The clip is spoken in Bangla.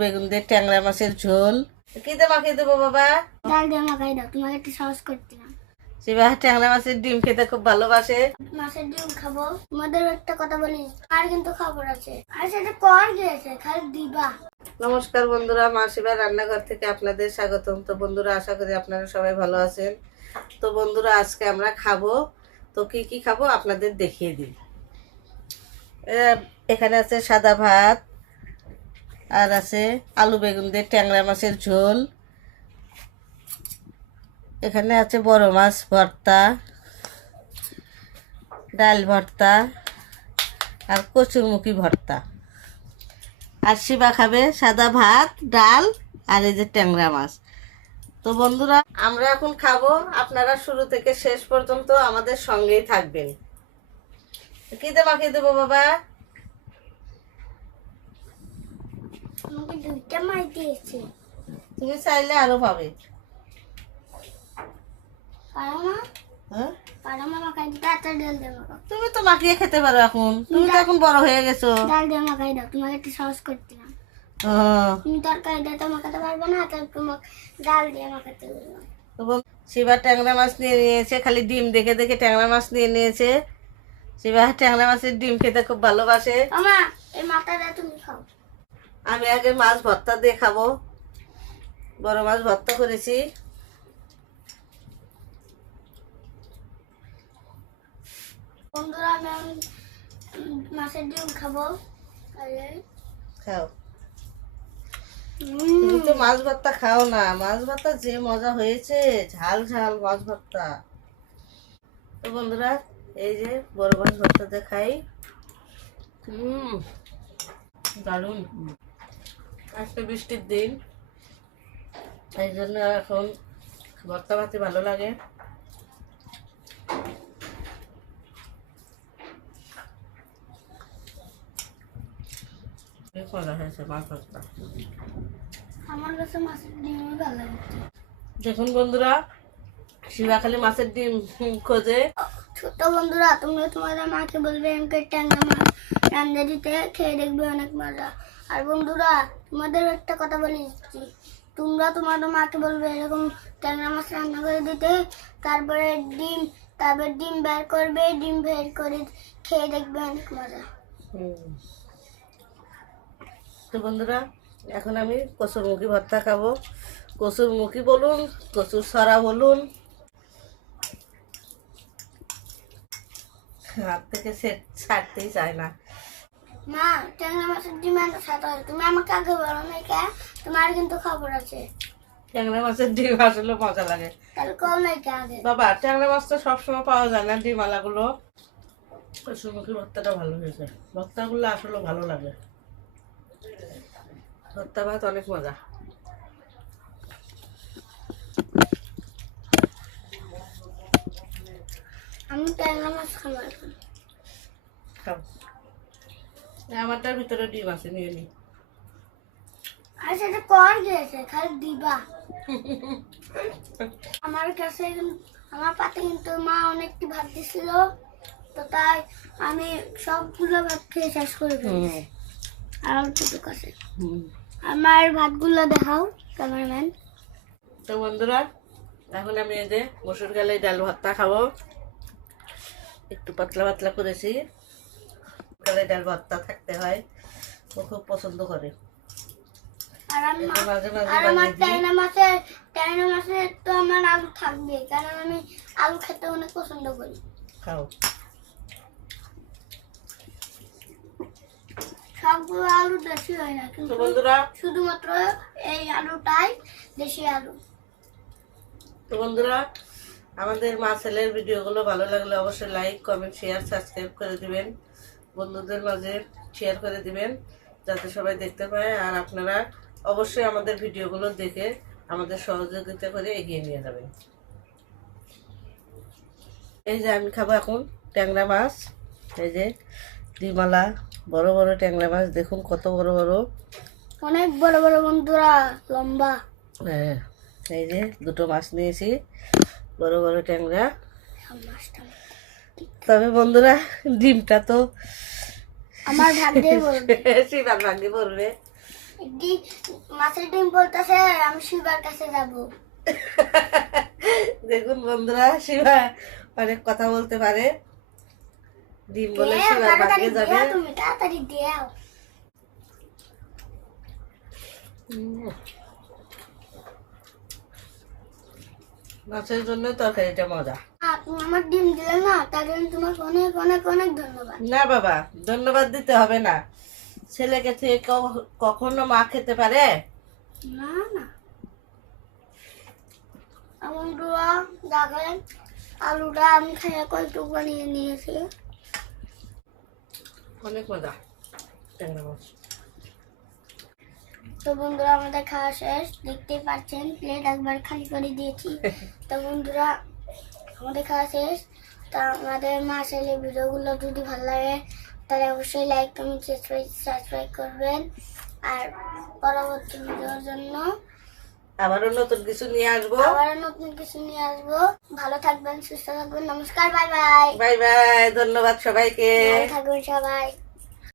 বেগুন দিয়ে ট্যাংরা মাছের ঝোল। কি দিয়ে মাখিয়ে দেবো বাবা? ডাল দিয়ে মাখাই দাও, তোমাকে একটু সহজ করছিলাম। শিবা ট্যাংরা মাছের ডিম খেতে খুব ভালোবাসে। মাছের ডিম খাবো। তোমাদের একটা কথা বলি, আর কিন্তু খবর আছে, আর সেটা কর গিয়েছে, খালি দিবা। নমস্কার বন্ধুরা, মা শিবার রান্নাঘর থেকে আপনাদের স্বাগতম। তো বন্ধুরা, আশা করি আপনারা সবাই ভালো আছেন। তো বন্ধুরা, আজকে আমরা খাবো। তো কি কি খাবো আপনাদের দেখিয়ে দিই। এখানে আছে সাদা ভাত, আর আছে আলু বেগুন দিয়ে ট্যাংরা মাছের ঝোল। এখানে আছে বড় মাছ ভর্তা, ডাল ভর্তা, আর কচুরমুখী ভর্তা। আর শিবা খাবে সাদা ভাত, ডাল, আর এই যে ট্যাংরা মাছ। তো বন্ধুরা, আমরা এখন খাবো। আপনারা শুরু থেকে শেষ পর্যন্ত আমাদের সঙ্গেই থাকবেন। কি দিয়ে মাখিয়ে দেবো বাবা? আমাকে দুইটা মাছ দিয়েছে। তুমি চাইলে আরো পাবে। পারো না? হ্যাঁ, পারো না মাখাই দিতে? আচ্ছা, ডাল দিয়ে মাখাও। তুমি তো মাখিয়ে খেতে পারো। এখন তুমি তো এখন বড় হয়ে গেছো। ডাল দিয়ে মাখাই দাও, তোমাকে একটু সহজ করছিলাম। ও, তুমি তরকারি দিয়ে তো মাখাতে পারবে না, তাই তোমাকে ডাল দিয়ে মাখাতে বললাম। তো শিবা ট্যাংরা মাছ নিয়ে নিয়েছে। খালি ডিম দেখে দেখে ট্যাংরা মাছ নিয়ে নিয়েছে। শিবা ট্যাংরা মাছের ডিম খেতে খুব ভালোবাসে। আমা, এই মাথাটা তুমি খাও। আমি আগে মাছ ভর্তা দিয়ে খাবো। বড় মাছ ভর্তা করেছি। বন্ধুরা, আমি এখন মাছের ডিম খাবো। খাও। তুমি তো মাছ ভর্তা খাও না। মাছ ভর্তা যে মজা হয়েছে, ঝাল ঝাল মাছ ভর্তা। তো বন্ধুরা, এই যে বড় মাছ ভর্তা দিয়ে খাই। দারুণ। আজকে বৃষ্টির দিন, এই জন্য এখন ভর্তা ভাতে ভালো লাগে। মজা হয়েছে মাছ ভর্তা। আমার কাছে মাছের ডিমই ভালো লাগছে। দেখুন বন্ধুরা, শিবা খালি মাছের ডিম খোঁজে। ছোট বন্ধুরা, তুমি তোমাদের মাকে বলবে এমকে ট্যাংরা মাছ রান্না দিতে, খেয়ে দেখবে অনেক মজা। আর বন্ধুরা, তোমাদের একটা কথা বলে দিচ্ছি, তোমরা তোমাদের মাকে বলবে এরকম ট্যাংরা মাছ রান্না করে দিতে, তারপরে ডিম বের করবে, ডিম বের করে খেয়ে দেখবে অনেক মজা। তো বন্ধুরা, এখন আমি কচুরমুখী ভর্তা খাবো। কচুরমুখী বলুন, কচুর ছড়া বলুন, হাত থেকে ছাড়তেই চায় না। মা, ট্যাংরা মাছের ডিম এত সাথে হয়, তুমি আমাকে আগে বলো না কে? তোমার কিন্তু খবর আছে। ট্যাংরা মাছের ডিম আসলে মজা লাগে। তাহলে কও না কে আগে? বাবা, ট্যাংরা মাছ তো সবসময় পাওয়া যায় না, ডিমালাগুলো। কচুরমুখী ভর্তাটা ভালো হয়েছে। ভর্তাগুলো আসলে ভালো লাগে। ভর্তা ভাত অনেক মজা। আমি ট্যাংরা মাছ খাবো এখন। খাও। আমারটার ভিতরে ডিম আছে, নিয়ে নি। আর সেটা কর গিয়েছে, খালি দিবা। আমার কাছে আমার পাতে কিন্তু মা অনেকটি ভাত দিছিল, তো তাই আমি সবগুলো ভাত খেয়ে শেষ করে ফেলেছি। আর অল্পটুক আছে। আমার ভাতগুলো দেখাও ক্যামেরাম্যান। তো বন্ধুরা, এখন আমি এই যে মসুর ডালের ডাল ভর্তা খাবো। একটু পাতলা পাতলা করেছি। ডালের ডাল ভর্তা থাকতে হয়, ও খুব পছন্দ করে। আর মাঝে মাঝে আমার বানিয়ে দিই। ট্যাংরা মাছে তো আমার আলু থাকবে, কারণ আমি আলু খেতে অনেক পছন্দ করি। খাও। সবগুলো আলু দেশি হয় না, তো কিন্তু বন্ধুরা, শুধুমাত্র এই আলুটাই দেশি আলু। তো বন্ধুরা, আমাদের মা ছেলের ভিডিওগুলো ভালো লাগলে অবশ্যই লাইক, কমেন্ট, শেয়ার, সাবস্ক্রাইব করে দিবেন। বন্ধুদের মাঝে শেয়ার করে দিবেন, যাতে সবাই দেখতে পায়। আর আপনারা অবশ্যই আমাদের ভিডিওগুলো দেখে আমাদের সহযোগিতা করে এগিয়ে নিয়ে যাবেন। এই যে আমি খাবো এখন ট্যাংরা মাছ। এই যে ডিমালা বড় বড় ট্যাংরা মাছ, দেখুন কত বড় বড়। অনেক বড় বড় বন্ধুরা, লম্বা। হ্যাঁ, এই যে দুটো মাছ নিয়েছি, বড় বড় ট্যাংরা। তবে বন্ধুরা, ডিমটা তো আমার ভাগ্যে বলবে। শিবার ভাগ্যে পড়বে। মাছের ডিম বলতেছে আমি শিবার কাছে যাব। দেখুন বন্ধুরা, শিবা অনেক কথা বলতে পারে। ডিম বলে শিবার ভাগ্যে যাবে। তুমি তাড়াতাড়ি দাও। মাছের জন্য তরকারিটা মজা। তুমি আমার ডিম দিলে না, তার জন্য তোমাকে অনেক অনেক অনেক ধন্যবাদ। না বাবা, ধন্যবাদ দিতে হবে না। ছেলেকে থেকে কখনো মা খেতে পারে? না না। বন্ধুরা দেখেন, আলুটা আমি খাইয়া কয়টুকু বানিয়ে নিয়েছি। অনেক মজা ট্যাংরা মাছ। তো বন্ধুরা আমাদের খাওয়া শেষ, দেখতেই পাচ্ছেন প্লেট একবার খালি করে দিয়েছি। তো বন্ধুরা আমাদের খাওয়া শেষ। তো আমাদের মাছের এই ভিডিওগুলো যদি ভালো লাগে তাহলে অবশ্যই লাইক কমেন্ট সাবস্ক্রাইব করবেন। আর পরবর্তী ভিডিওর জন্য আবারও নতুন কিছু নিয়ে আসবো। ভালো থাকবেন, সুস্থ থাকবেন। নমস্কার, বাই বাই। বাই বাই, ধন্যবাদ সবাইকে। ভালো থাকবেন সবাই।